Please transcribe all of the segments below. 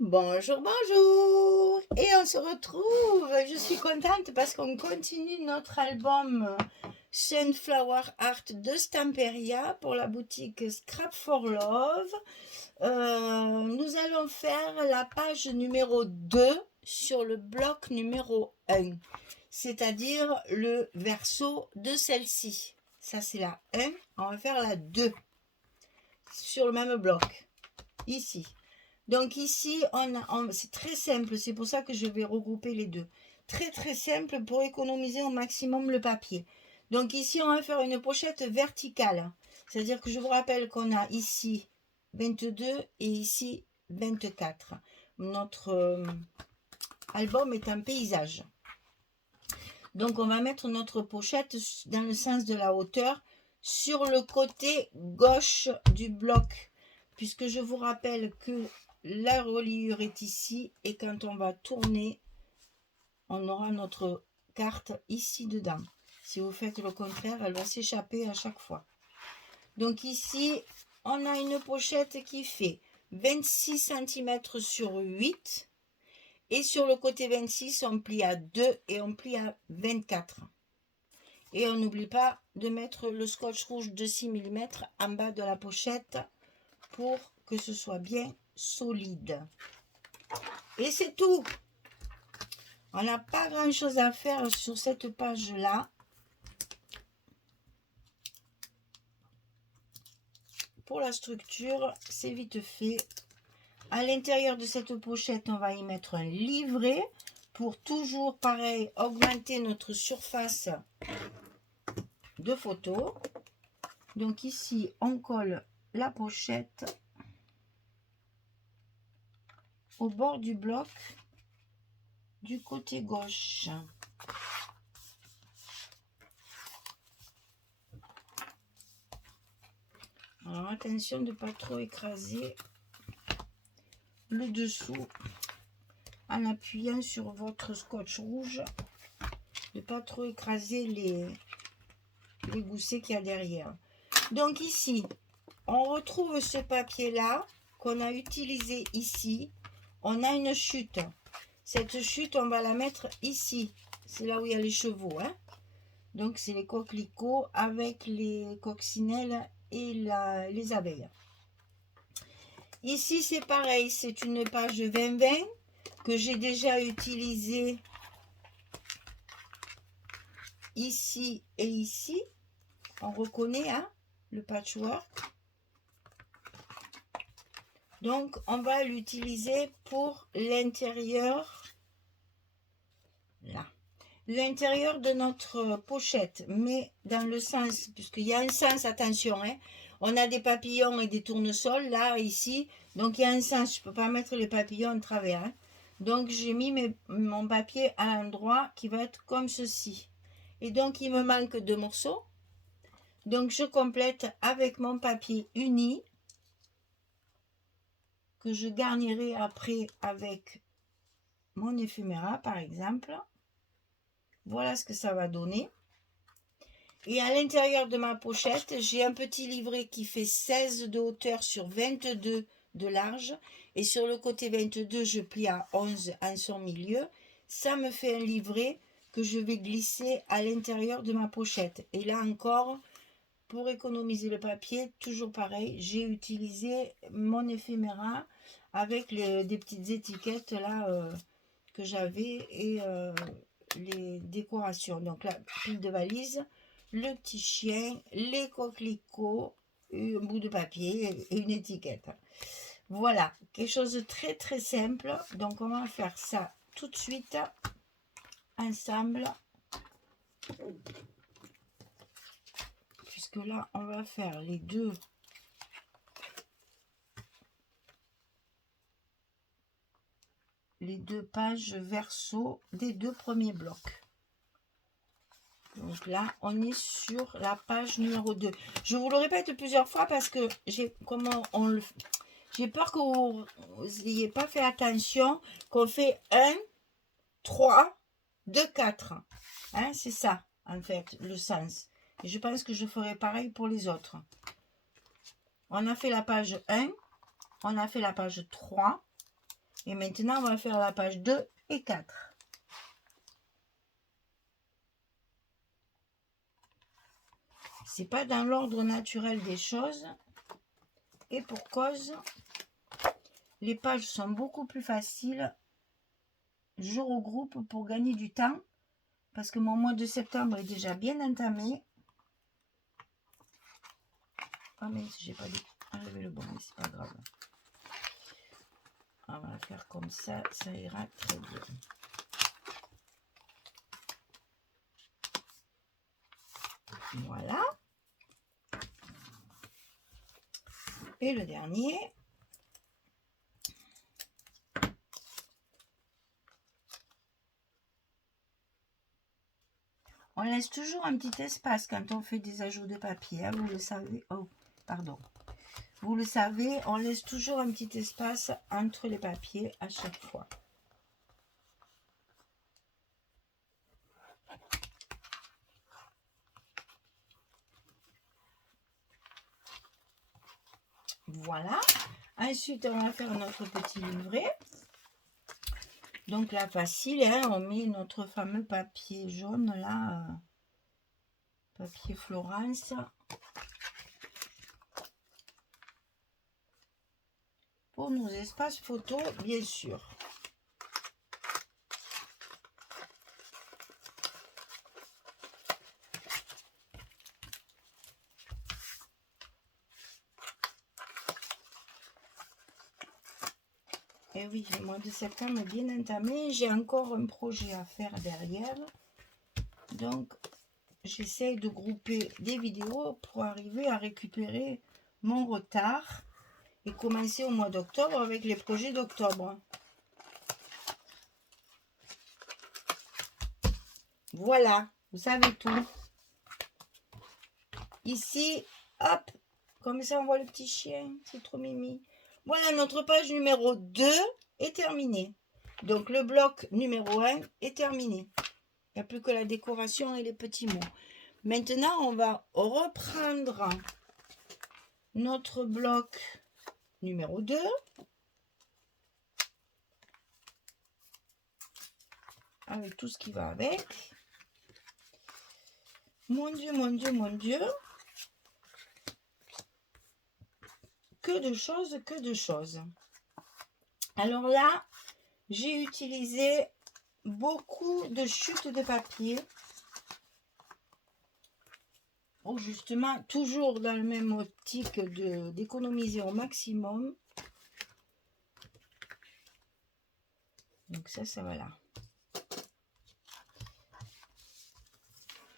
Bonjour, bonjour! Et on se retrouve. Je suis contente parce qu'on continue notre album Sunflower Art de Stamperia pour la boutique Scrap for Love. Nous allons faire la page numéro 2 sur le bloc numéro 1, c'est-à-dire le verso de celle-ci. Ça, c'est la 1. On va faire la 2 sur le même bloc, ici. Donc ici, c'est très simple, c'est pour ça que je vais regrouper les deux. Très très simple pour économiser au maximum le papier. Donc ici, on va faire une pochette verticale. C'est-à-dire que je vous rappelle qu'on a ici 22 et ici 24. Notre album est un paysage. Donc on va mettre notre pochette dans le sens de la hauteur sur le côté gauche du bloc. Puisque je vous rappelle que la reliure est ici et quand on va tourner, on aura notre carte ici dedans. Si vous faites le contraire, elle va s'échapper à chaque fois. Donc ici, on a une pochette qui fait 26 cm sur 8 et sur le côté 26, on plie à 2 et on plie à 24. Et on n'oublie pas de mettre le scotch rouge de 6 mm en bas de la pochette pour que ce soit bien solide. Et c'est tout. On n'a pas grand chose à faire sur cette page là. Pour la structure, c'est vite fait. À l'intérieur de cette pochette, on va y mettre un livret pour toujours pareil augmenter notre surface de photo. Donc ici, on colle la pochette au bord du bloc du côté gauche. Alors attention de ne pas trop écraser le dessous en appuyant sur votre scotch rouge, de ne pas trop écraser les goussets qu'il y a derrière. Donc ici, on retrouve ce papier là qu'on a utilisé ici. On a une chute. Cette chute, on va la mettre ici. C'est là où il y a les chevaux, hein. Donc c'est les coquelicots avec les coccinelles et les abeilles. Ici c'est pareil, c'est une page 20-20 que j'ai déjà utilisée ici et ici. On reconnaît hein, le patchwork. Donc on va l'utiliser pour l'intérieur là. L'intérieur de notre pochette, mais dans le sens, puisqu'il y a un sens, attention, hein, on a des papillons et des tournesols, là, ici, donc il y a un sens, je ne peux pas mettre les papillons en travers. Hein. Donc j'ai mis mon papier à l'endroit qui va être comme ceci. Et donc il me manque 2 morceaux. Donc je complète avec mon papier uni, que je garnirai après avec mon éphéméra, par exemple. Voilà ce que ça va donner. Et à l'intérieur de ma pochette, j'ai un petit livret qui fait 16 de hauteur sur 22 de large. Et sur le côté 22, je plie à 11 en son milieu. Ça me fait un livret que je vais glisser à l'intérieur de ma pochette. Et là encore, pour économiser le papier, toujours pareil, j'ai utilisé mon éphéméra avec des petites étiquettes là que j'avais et les décorations. Donc la pile de valise, le petit chien, les coquelicots, un bout de papier et une étiquette. Voilà, quelque chose de très très simple. Donc on va faire ça tout de suite ensemble. Puisque là, on va faire les deux. Les 2 pages verso des 2 premiers blocs. Donc là, on est sur la page numéro 2. Je vous le répète plusieurs fois parce que j'ai peur que vous n'ayez pas fait attention, qu'on fait 1, 3, 2, 4. Hein, c'est ça, en fait, le sens. Et je pense que je ferai pareil pour les autres. On a fait la page 1, on a fait la page 3. Et maintenant, on va faire la page 2 et 4. C'est pas dans l'ordre naturel des choses. Et pour cause, les pages sont beaucoup plus faciles. Je regroupe pour gagner du temps. Parce que mon mois de septembre est déjà bien entamé. Ah mais j'ai pas enlevé le bon, mais c'est pas grave. On va faire comme ça ira très bien. Voilà. Et le dernier. On laisse toujours un petit espace quand on fait des ajouts de papier, hein, vous le savez. Oh, pardon. Vous le savez, on laisse toujours un petit espace entre les papiers à chaque fois. Voilà. Ensuite, on va faire notre petit livret. Donc là, facile, hein, on met notre fameux papier jaune là, papier Florence. Pour nos espaces photos, bien sûr. Et oui, le mois de septembre est bien entamé. J'ai encore un projet à faire derrière. Donc, j'essaie de grouper des vidéos pour arriver à récupérer mon retard et commencer au mois d'octobre avec les projets d'octobre. Voilà, vous savez tout. Ici, hop, comme ça on voit le petit chien, c'est trop mimi. Voilà, notre page numéro 2 est terminée. Donc le bloc numéro 1 est terminé. Il n'y a plus que la décoration et les petits mots. Maintenant, on va reprendre notre bloc numéro 2. Avec tout ce qui va avec. Mon Dieu, mon Dieu, mon Dieu. Que de choses, que de choses. Alors là, j'ai utilisé beaucoup de chutes de papier. Pour justement, toujours dans le même optique d'économiser au maximum. Donc ça va là.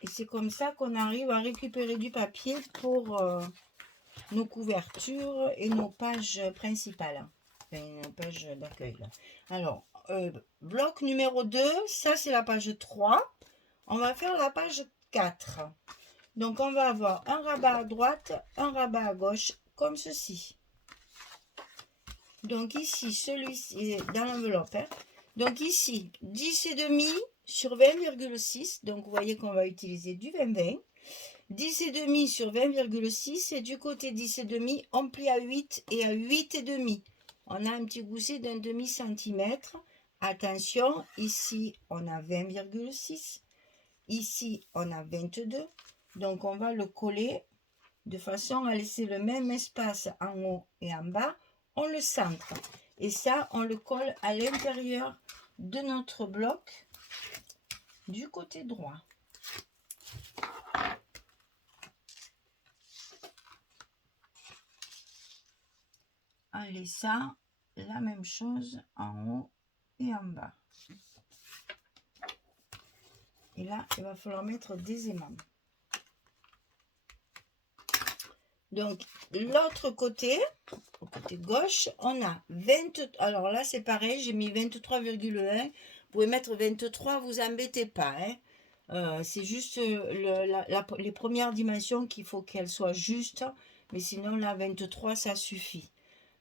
Et c'est comme ça qu'on arrive à récupérer du papier pour nos couvertures et nos pages principales. Enfin, nos pages d'accueil. Alors, bloc numéro 2, ça c'est la page 3. On va faire la page 4. Donc, on va avoir un rabat à droite, un rabat à gauche, comme ceci. Donc, ici, celui-ci, dans l'enveloppe. Hein. Donc, ici, 10,5 sur 20,6. Donc, vous voyez qu'on va utiliser du 20-20. 10,5 sur 20,6. Et du côté 10,5, on plie à 8 et à 8,5. On a un petit gousset d'un demi-centimètre. Attention, ici, on a 20,6. Ici, on a 22. Donc, on va le coller de façon à laisser le même espace en haut et en bas. On le centre. Et ça, on le colle à l'intérieur de notre bloc du côté droit. Allez, ça, la même chose en haut et en bas. Et là, il va falloir mettre des aimants. Donc, l'autre côté, au côté gauche, on a 20. Alors là, c'est pareil, j'ai mis 23,1. Vous pouvez mettre 23, vous embêtez pas. Hein. C'est juste les premières dimensions qu'il faut qu'elles soient justes. Mais sinon, là, 23, ça suffit.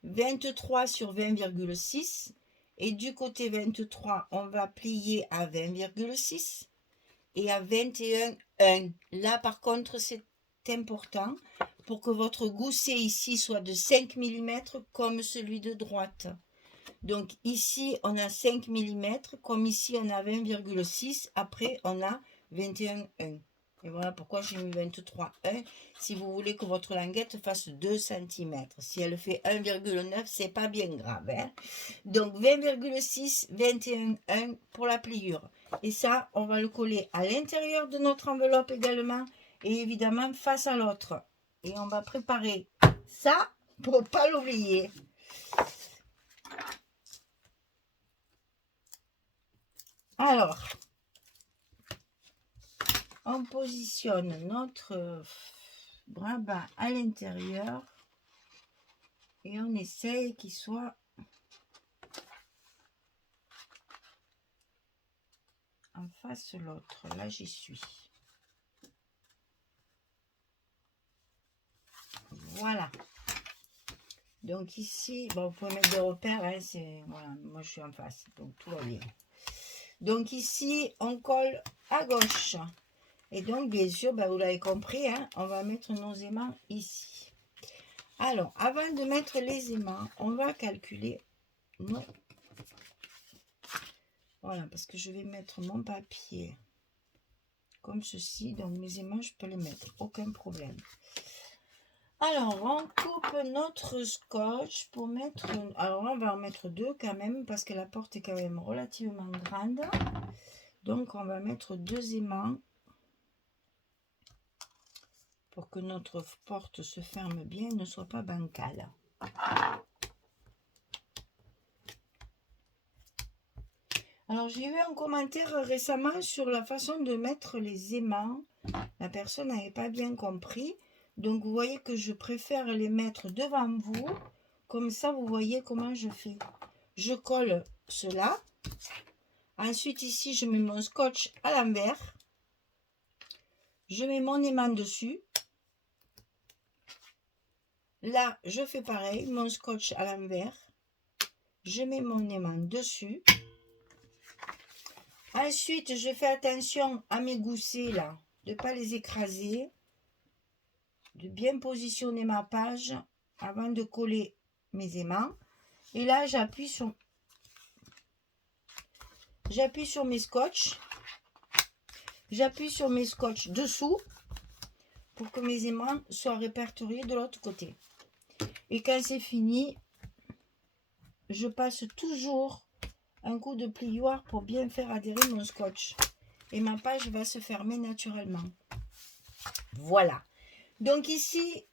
23 sur 20,6. Et du côté 23, on va plier à 20,6. Et à 21,1. Là, par contre, c'est important pour que votre gousset ici soit de 5 mm comme celui de droite. Donc ici, on a 5 mm, comme ici, on a 20,6. Après, on a 21,1. Et voilà pourquoi j'ai mis 23,1. Si vous voulez que votre languette fasse 2 cm. Si elle fait 1,9, c'est pas bien grave. Hein. Donc 20,6, 21,1 pour la pliure. Et ça, on va le coller à l'intérieur de notre enveloppe également. Et évidemment, face à l'autre. Et on va préparer ça pour ne pas l'oublier. Alors, on positionne notre grabat à l'intérieur et on essaye qu'il soit en face de l'autre. Là, j'y suis. Voilà. Donc ici, bon, vous pouvez mettre des repères, hein, voilà, moi je suis en face, donc tout va bien. Donc ici, on colle à gauche. Et donc, bien sûr, ben, vous l'avez compris, hein, on va mettre nos aimants ici. Alors, avant de mettre les aimants, on va calculer nos... Voilà, parce que je vais mettre mon papier comme ceci. Donc, mes aimants, je peux les mettre, aucun problème. Alors, on coupe notre scotch pour mettre... Alors, on va en mettre 2 quand même, parce que la porte est quand même relativement grande. Donc, on va mettre 2 aimants pour que notre porte se ferme bien et ne soit pas bancale. Alors, j'ai eu un commentaire récemment sur la façon de mettre les aimants. La personne n'avait pas bien compris. Donc, vous voyez que je préfère les mettre devant vous. Comme ça, vous voyez comment je fais. Je colle cela. Ensuite, ici, je mets mon scotch à l'envers. Je mets mon aimant dessus. Là, je fais pareil. Mon scotch à l'envers. Je mets mon aimant dessus. Ensuite, je fais attention à mes goussets là, de ne pas les écraser, de bien positionner ma page avant de coller mes aimants. Et là, j'appuie sur mes scotch. J'appuie sur mes scotch dessous pour que mes aimants soient répertoriés de l'autre côté. Et quand c'est fini, je passe toujours un coup de plioir pour bien faire adhérer mon scotch. Et ma page va se fermer naturellement. Voilà. Donc ici,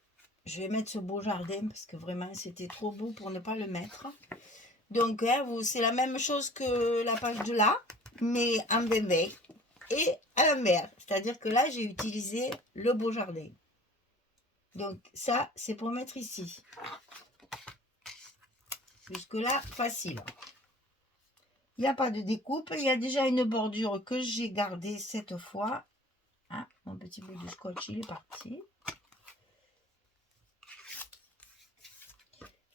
je vais mettre ce beau jardin parce que vraiment c'était trop beau pour ne pas le mettre. Donc hein, c'est la même chose que la page de là, mais en 20 et à l'envers. C'est-à-dire que là, j'ai utilisé le beau jardin. Donc ça, c'est pour mettre ici. Jusque là, facile. Il n'y a pas de découpe. Il y a déjà une bordure que j'ai gardée cette fois. Ah, mon petit bout de scotch, il est parti.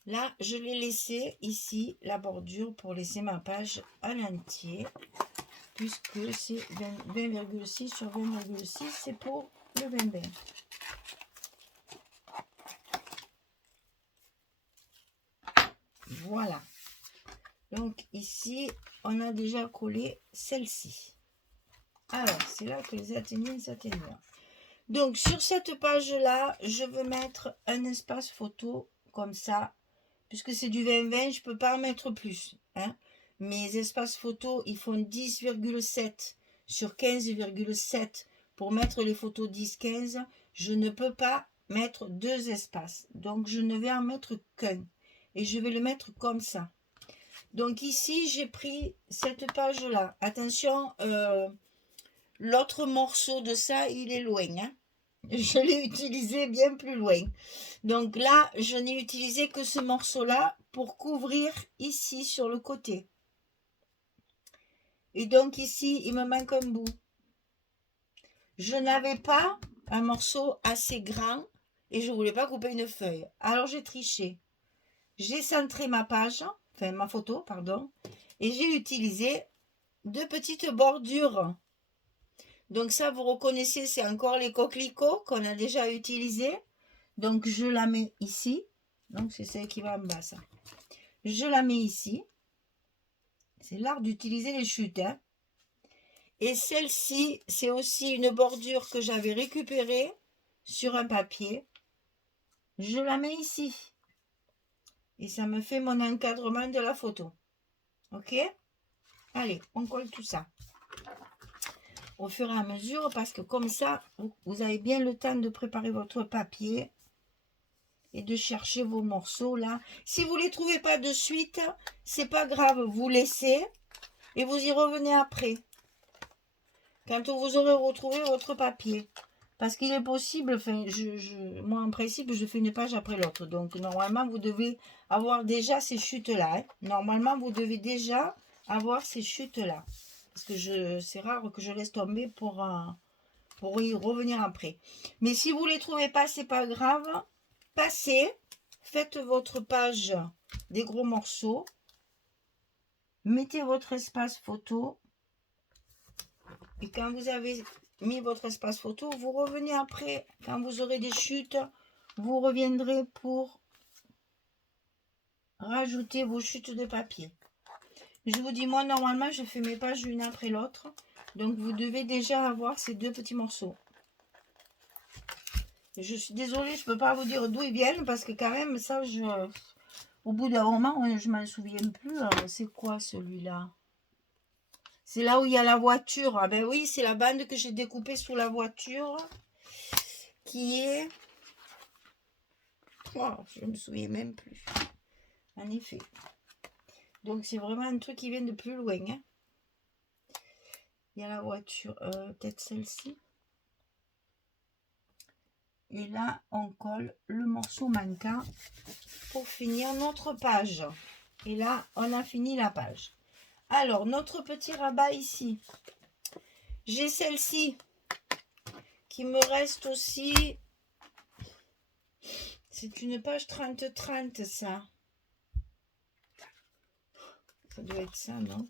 Là, je l'ai laissé ici, la bordure, pour laisser ma page à l'entier. Puisque c'est 20,6 sur 20,6, c'est pour le 20. Voilà. Donc ici, on a déjà collé celle-ci. Alors, c'est là que les atténuants s'atténuent. Donc, sur cette page-là, je veux mettre un espace photo comme ça. Puisque c'est du 20-20, je ne peux pas en mettre plus. Hein. Mes espaces photos, ils font 10,7 sur 15,7 pour mettre les photos 10-15. Je ne peux pas mettre 2 espaces. Donc, je ne vais en mettre qu'un. Et je vais le mettre comme ça. Donc, ici, j'ai pris cette page-là. Attention, l'autre morceau de ça, il est loin. Hein. Je l'ai utilisé bien plus loin. Donc là, je n'ai utilisé que ce morceau-là pour couvrir ici sur le côté. Et donc ici, il me manque un bout. Je n'avais pas un morceau assez grand et je ne voulais pas couper une feuille. Alors j'ai triché. J'ai centré ma page, enfin ma photo, pardon, et j'ai utilisé 2 petites bordures. Donc ça, vous reconnaissez, c'est encore les coquelicots qu'on a déjà utilisés. Donc je la mets ici. Donc c'est celle qui va en bas, ça. Je la mets ici. C'est l'art d'utiliser les chutes, hein. Et celle-ci, c'est aussi une bordure que j'avais récupérée sur un papier. Je la mets ici. Et ça me fait mon encadrement de la photo. Ok? Allez, on colle tout ça. Au fur et à mesure, parce que comme ça, vous avez bien le temps de préparer votre papier et de chercher vos morceaux là. Si vous ne les trouvez pas de suite, c'est pas grave, vous laissez et vous y revenez après. Quand vous aurez retrouvé votre papier. Parce qu'il est possible, enfin, moi en principe, je fais une page après l'autre. Donc normalement, vous devez avoir déjà ces chutes-là. Hein. Normalement, vous devez déjà avoir ces chutes-là. Parce que c'est rare que je laisse tomber pour y revenir après. Mais si vous ne les trouvez pas, c'est pas grave. Passez, faites votre page des gros morceaux. Mettez votre espace photo. Et quand vous avez mis votre espace photo, vous revenez après. Quand vous aurez des chutes, vous reviendrez pour rajouter vos chutes de papier. Je vous dis, moi, normalement, je fais mes pages l'une après l'autre. Donc, vous devez déjà avoir ces deux petits morceaux. Et je suis désolée, je ne peux pas vous dire d'où ils viennent parce que quand même, ça, au bout d'un moment, je ne m'en souviens plus. C'est quoi celui-là? C'est là où il y a la voiture. Ah ben oui, c'est la bande que j'ai découpée sous la voiture. Qui est... Oh, je ne me souviens même plus. En effet. Donc c'est vraiment un truc qui vient de plus loin. Hein. Il y a la voiture. Peut-être celle-ci. Et là, on colle le morceau manquant pour finir notre page. Et là, on a fini la page. Alors, notre petit rabat ici. J'ai celle-ci qui me reste aussi. C'est une page 30-30, ça. Ça doit être ça, non?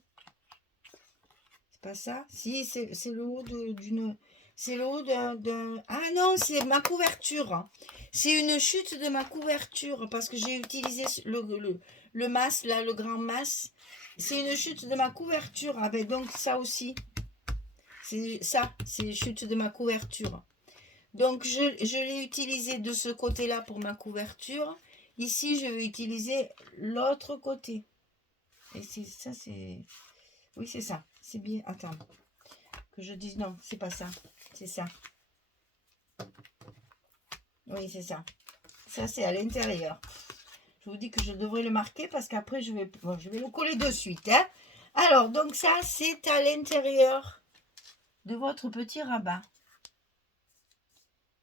C'est pas ça? Si, c'est le haut d'une... C'est le haut d'un... Ah non, c'est ma couverture. C'est une chute de ma couverture parce que j'ai utilisé le masque, là, le grand masque. C'est une chute de ma couverture. Ah ben donc ça aussi. C'est ça, c'est une chute de ma couverture. Donc je l'ai utilisé de ce côté-là pour ma couverture. Ici, je vais utiliser l'autre côté. Et c'est ça, c'est... Oui, c'est ça. C'est bien. Attends. Que je dise non, c'est pas ça. C'est ça. Oui, c'est ça. Ça, c'est à l'intérieur. Je vous dis que je devrais le marquer parce qu'après, je vais le coller de suite. Hein. Alors, donc ça, c'est à l'intérieur de votre petit rabat.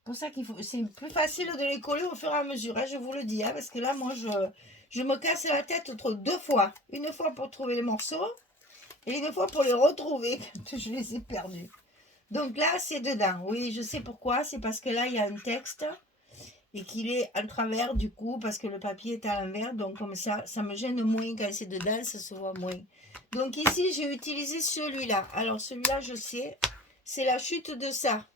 Pour ça qu'il faut... C'est plus facile de les coller au fur et à mesure. Hein, je vous le dis. Hein, parce que là, moi, je me casse la tête deux fois. Une fois pour trouver les morceaux et une fois pour les retrouver quand je les ai perdus. Donc là, c'est dedans. Oui, je sais pourquoi. C'est parce que là, il y a un texte et qu'il est à travers du coup parce que le papier est à l'envers. Donc comme ça me gêne moins quand c'est dedans, ça se voit moins. Donc ici, j'ai utilisé celui-là. Alors celui-là, je sais, c'est la chute de ça.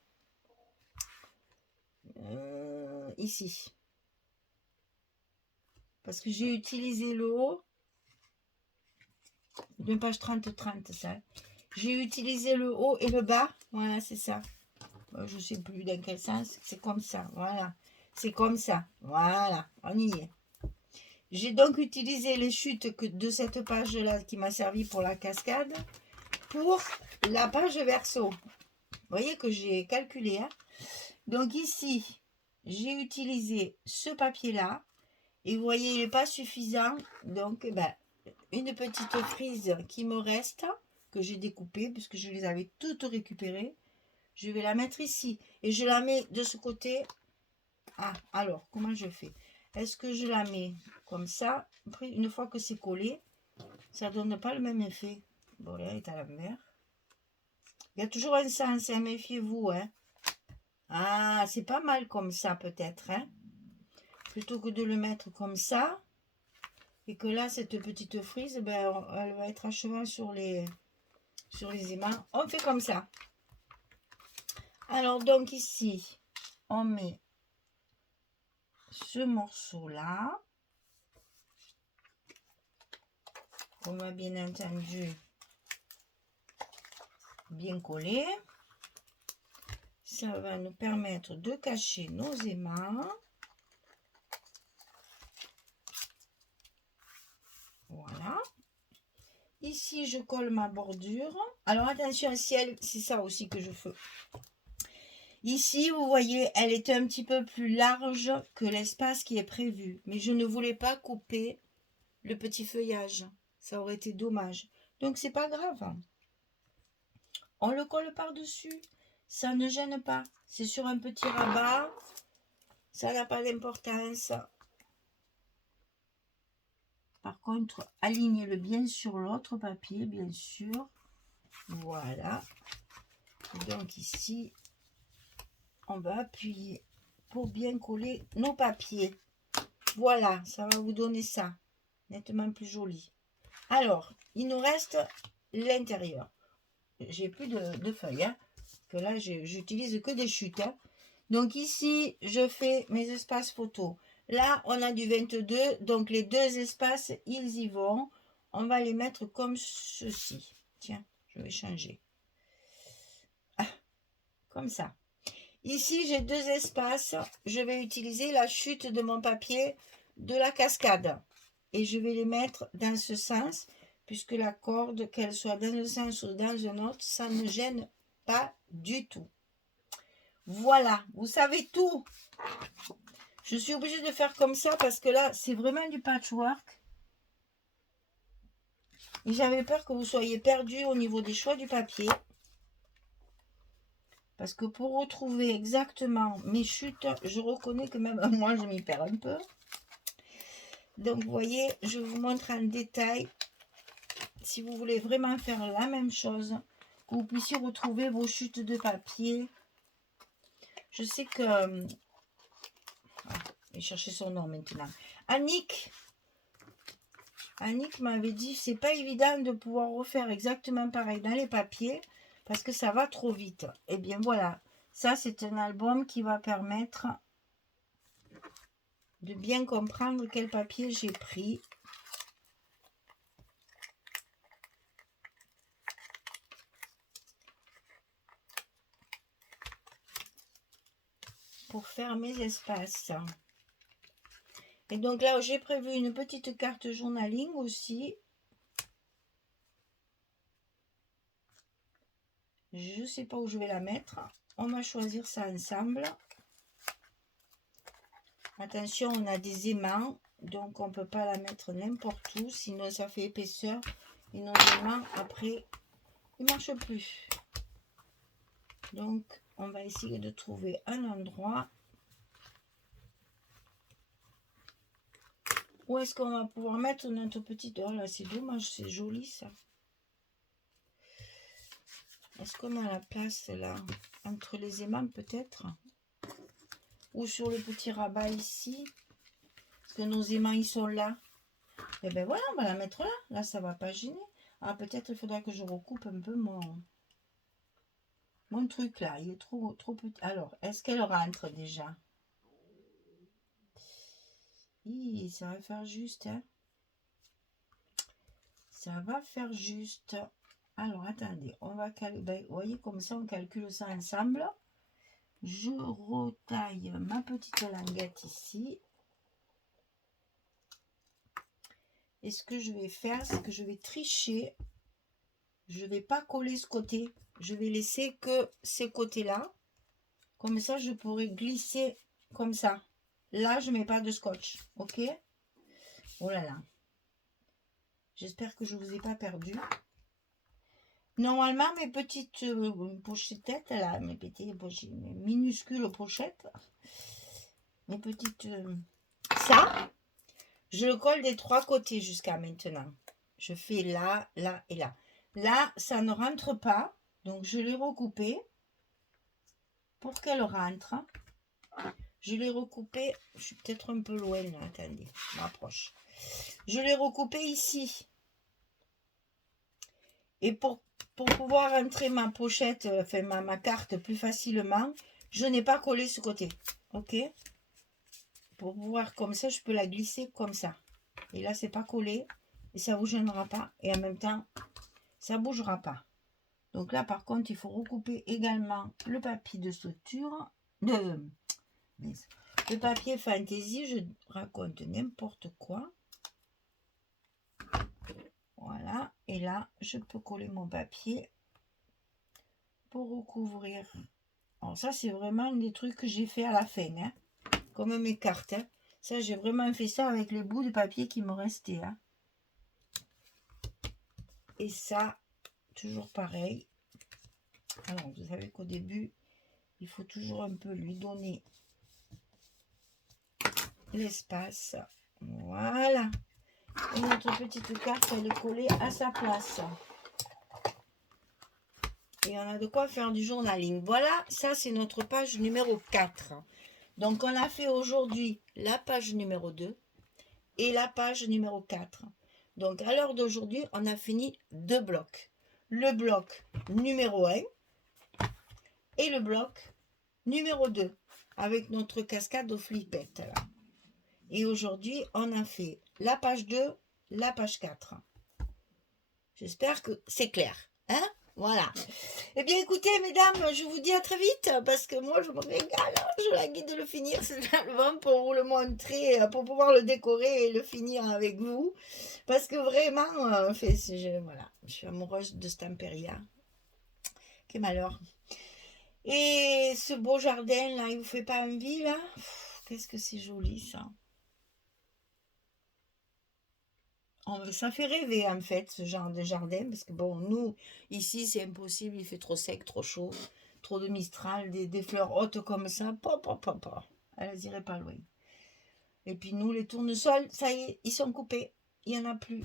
Ici. Parce que j'ai utilisé le haut. D'une page 30-30, ça. J'ai utilisé le haut et le bas. Voilà, c'est ça. Je ne sais plus dans quel sens. C'est comme ça. Voilà. C'est comme ça. Voilà. On y est. J'ai donc utilisé les chutes de cette page-là qui m'a servi pour la cascade pour la page verso. Vous voyez que j'ai calculé. Hein. Donc ici, j'ai utilisé ce papier-là. Et vous voyez, il n'est pas suffisant. Donc, une petite frise qui me reste, que j'ai découpée, puisque je les avais toutes récupérées. Je vais la mettre ici. Et je la mets de ce côté. Ah, alors, comment je fais? Est-ce que je la mets comme ça? Après, une fois que c'est collé, ça ne donne pas le même effet. Bon, là, elle est à l'envers. Il y a toujours un sens, hein, méfiez-vous. Hein. Ah, c'est pas mal comme ça, peut-être. Hein. Plutôt que de le mettre comme ça. Et que là, cette petite frise, elle va être à cheval sur les aimants. On fait comme ça. Alors, donc ici, on met ce morceau-là. On va bien entendu bien coller. Ça va nous permettre de cacher nos aimants. Voilà. Ici, je colle ma bordure. Alors, attention, c'est ça aussi que je fais. Ici, vous voyez, elle est un petit peu plus large que l'espace qui est prévu. Mais je ne voulais pas couper le petit feuillage. Ça aurait été dommage. Donc, c'est pas grave. On le colle par-dessus. Ça ne gêne pas. C'est sur un petit rabat. Ça n'a pas d'importance. Par contre, alignez-le bien sur l'autre papier, bien sûr. Voilà. Donc ici, on va appuyer pour bien coller nos papiers. Voilà, ça va vous donner ça. Nettement plus joli. Alors, il nous reste l'intérieur. J'ai plus de feuilles. Hein, que là, j'utilise que des chutes. Hein. Donc ici, je fais mes espaces photos. Là, on a du 22, donc les deux espaces, ils y vont. On va les mettre comme ceci. Tiens, je vais changer. Ah, comme ça. Ici, j'ai deux espaces. Je vais utiliser la chute de mon papier de la cascade. Et je vais les mettre dans ce sens, puisque la corde, qu'elle soit dans un sens ou dans un autre, ça ne gêne pas du tout. Voilà, vous savez tout. Je suis obligée de faire comme ça parce que là, c'est vraiment du patchwork. Et j'avais peur que vous soyez perdus au niveau des choix du papier. Parce que pour retrouver exactement mes chutes, je reconnais que même moi, je m'y perds un peu. Donc, vous voyez, je vous montre en détail. Si vous voulez vraiment faire la même chose, que vous puissiez retrouver vos chutes de papier. Je sais que... je vais chercher son nom maintenant. Annick m'avait dit c'est pas évident de pouvoir refaire exactement pareil dans les papiers parce que ça va trop vite. Et bien voilà, ça c'est un album qui va permettre de bien comprendre quel papier j'ai pris. Pour faire mes espaces. Et donc là, j'ai prévu une petite carte journaling aussi. Je ne sais pas où je vais la mettre. On va choisir ça ensemble. Attention, on a des aimants, donc on ne peut pas la mettre n'importe où, sinon ça fait épaisseur. Et nos aimants, après, ils ne marchent plus. Donc, on va essayer de trouver un endroit où est-ce qu'on va pouvoir mettre notre petite... Oh là, c'est dommage, c'est joli ça. Est-ce qu'on a la place là, entre les aimants peut-être? Ou sur le petit rabat ici? Parce que nos aimants, ils sont là. Et bien voilà, on va la mettre là. Là, ça ne va pas gêner. Ah, peut-être il faudra que je recoupe un peu mon truc là. Il est trop petit. Alors, est-ce qu'elle rentre déjà? Ça va faire juste. Hein. Ça va faire juste. Alors, attendez. On va calculer. Vous voyez, comme ça, on calcule ça ensemble. Je retaille ma petite languette ici. Et ce que je vais faire, c'est que je vais tricher. Je ne vais pas coller ce côté. Je vais laisser que ces côtés-là. Comme ça, je pourrai glisser comme ça. Là, je ne mets pas de scotch. Ok? Oh là là. J'espère que je ne vous ai pas perdu. Normalement, mes petites pochettes, là, mes minuscules pochettes, mes petites... ça, je le colle des trois côtés jusqu'à maintenant. Je fais là, là et là. Là, ça ne rentre pas, donc je l'ai recoupé pour qu'elle rentre. Je l'ai recoupé, je suis peut-être un peu loin, là, attendez, je m'approche. Je l'ai recoupé ici. Et pour pouvoir entrer ma pochette, enfin ma carte plus facilement, je n'ai pas collé ce côté. Ok? Pour pouvoir, comme ça, je peux la glisser comme ça. Et là, c'est pas collé. et ça vous gênera pas. Et en même temps, ça bougera pas. Donc là, par contre, il faut recouper également le papier de structure, le papier fantaisie, je raconte n'importe quoi. Voilà, et là, je peux coller mon papier pour recouvrir. Alors ça, c'est vraiment des trucs que j'ai fait à la fin, hein, comme mes cartes. Hein. Ça, j'ai vraiment fait ça avec les bouts de papier qui me restaient. Hein. Et ça, toujours pareil. Alors, vous savez qu'au début, il faut toujours un peu lui donner l'espace. Voilà. Et notre petite carte, elle est collée à sa place. Et on a de quoi faire du journaling. Voilà, ça c'est notre page numéro 4. Donc on a fait aujourd'hui la page numéro 2 et la page numéro 4. Donc à l'heure d'aujourd'hui, on a fini 2 blocs. Le bloc numéro 1 et le bloc numéro 2 avec notre cascade aux flippettes. Là. Et aujourd'hui, on a fait la page 2, la page 4. J'espère que c'est clair. Hein? Voilà. Eh bien, écoutez, mesdames, je vous dis à très vite, parce que moi, je me régale. Je la guide de le finir, cet album, pour vous le montrer, pour pouvoir le décorer et le finir avec vous. Parce que vraiment, voilà, je suis amoureuse de Stamperia. Quel malheur. Et ce beau jardin, là, il vous fait pas envie, là? Qu'est-ce que c'est joli, ça. Ça fait rêver en fait ce genre de jardin parce que bon nous ici c'est impossible, il fait trop sec, trop chaud, trop de mistral, des fleurs hautes comme ça, elles iraient pas loin. Et puis nous les tournesols, ça y est, ils sont coupés, il n'y en a plus.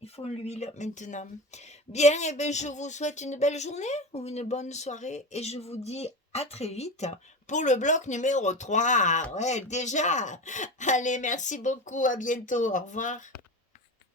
Il faut l'huile maintenant. Bien, et bien je vous souhaite une belle journée ou une bonne soirée et je vous dis à très vite pour le bloc numéro 3. Ouais, déjà. Allez, merci beaucoup, à bientôt, au revoir.